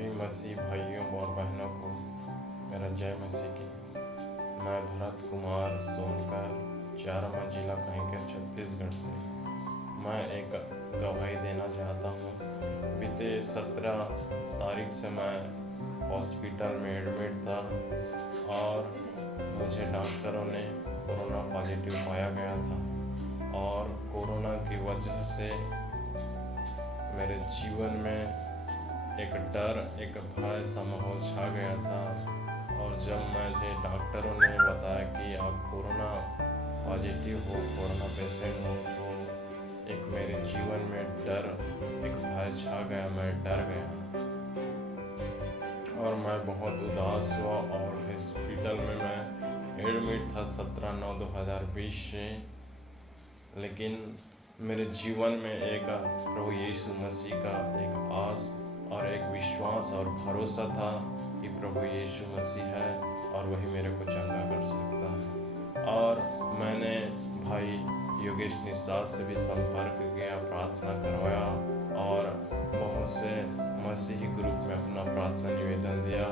सभी मसीह भाइयों और बहनों को मेरा जय मसीह की। मैं भरत कुमार सोनकर 4 जिला कहीं छत्तीसगढ़ से मैं एक गवाही देना चाहता हूँ। बीते 17 तारीख से मैं हॉस्पिटल में एडमिट था और मुझे डॉक्टरों ने कोरोना पॉजिटिव पाया गया था और कोरोना की वजह से मेरे जीवन में एक डर, एक भय सा माहौल छा गया था। और जब मुझे डॉक्टरों ने बताया कि आप कोरोना पॉजिटिव हो, कोरोना पेशेंट हो, तो एक मेरे जीवन में डर, एक भय छा गया। मैं डर गया और मैं बहुत उदास हुआ और हॉस्पिटल में मैं एडमिट था 17/9/2020 से। लेकिन मेरे जीवन में एक प्रभु यीशु मसीह का एक आस और एक विश्वास और भरोसा था कि प्रभु यीशु मसीह है और वही मेरे को चंगा कर सकता है। और मैंने भाई योगेश निषाद से भी संपर्क किया, प्रार्थना करवाया और बहुत से मसीही ग्रुप में अपना प्रार्थना निवेदन दिया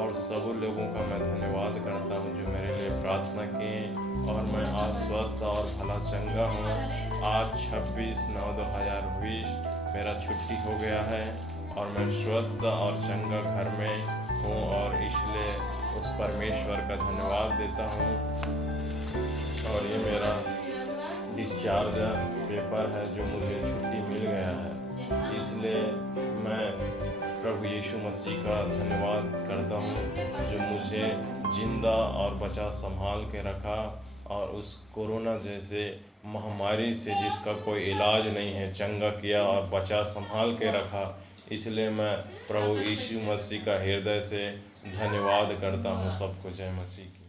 और सब लोगों का मैं धन्यवाद करता हूँ जो मेरे लिए प्रार्थना किए। और मैं आज स्वस्थ और भला चंगा हूँ। आज 26/9/2020 मेरा छुट्टी हो गया है और मैं स्वस्थ और चंगा घर में हूँ और इसलिए उस परमेश्वर का धन्यवाद देता हूँ। और ये मेरा डिस्चार्ज पेपर है जो मुझे छुट्टी मिल गया है, इसलिए मैं प्रभु यीशु मसीह का धन्यवाद करता हूँ जो मुझे जिंदा और बचा संभाल के रखा और उस कोरोना जैसे महामारी से जिसका कोई इलाज नहीं है चंगा किया और बचा संभाल के रखा। इसलिए मैं प्रभु यीशु मसीह का हृदय से धन्यवाद करता हूँ। सबको जय मसीह की।